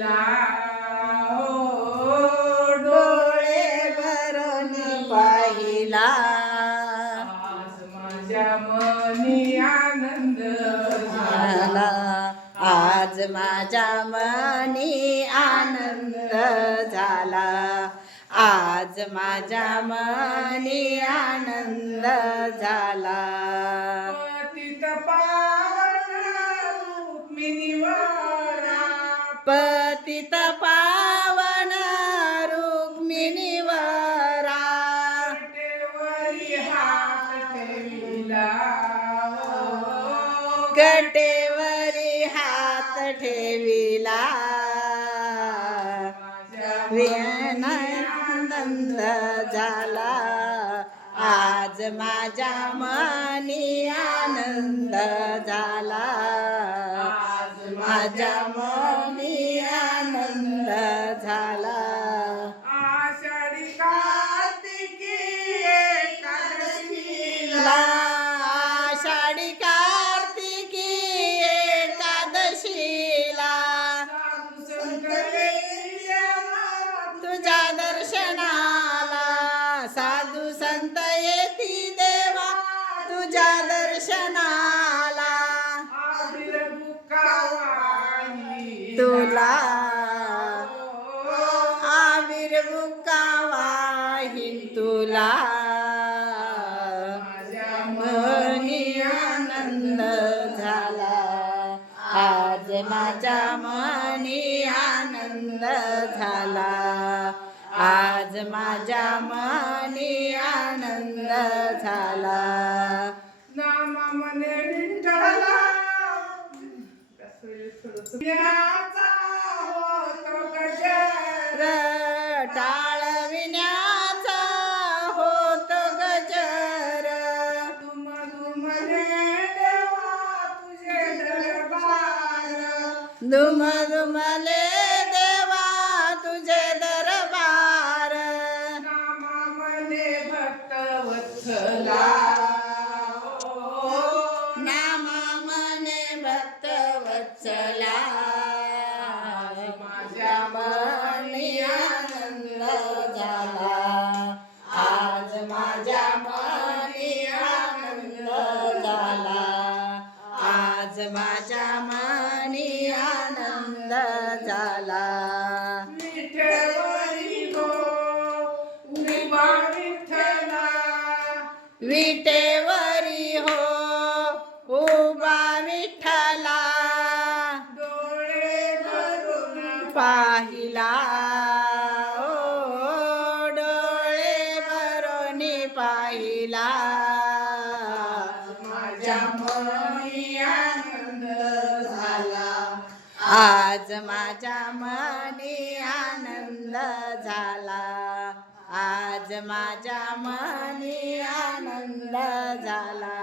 तिला डोळे भरून पाहिला. माझ्या मनी आनंद झाला. आज माझ्या मनी आनंद झाला. आज माझ्या मनी आनंद झाला. तिथं पाणी वारा पतित पावन रुक्मिणीवरा कटेवरी हात ठेविला. गटेवरी हात ठेविला. आनंद झाला. आज माझ्या मनी आनंद झाला. आज माझ्या तुझ्या दर्शनाला. साधू संत येती देवा तुझ्या दर्शनाला. तुला बुकावाही तुला आविर तुला? माझ्या मनी आनंद झाला. आज माझ्या मनी आनंद झाला. नामा मने विठ्ठला. होतो गजर दुम दुमले देवा तुझे दरबार. नामा मने भक्त वत्सला. भक्त माझ्या मनी आनंद झाला. आज माझ्या मनी आनंद झाला. आज माझ्या विटेवरी हो उभा विठ्ठला. डोळे भरून पाहिला ओ डोळे भरून पाहिला. माझ्या झाला आज माझ्या मनी आनंद झाला. आज माझ्या मनी आनंद झाला.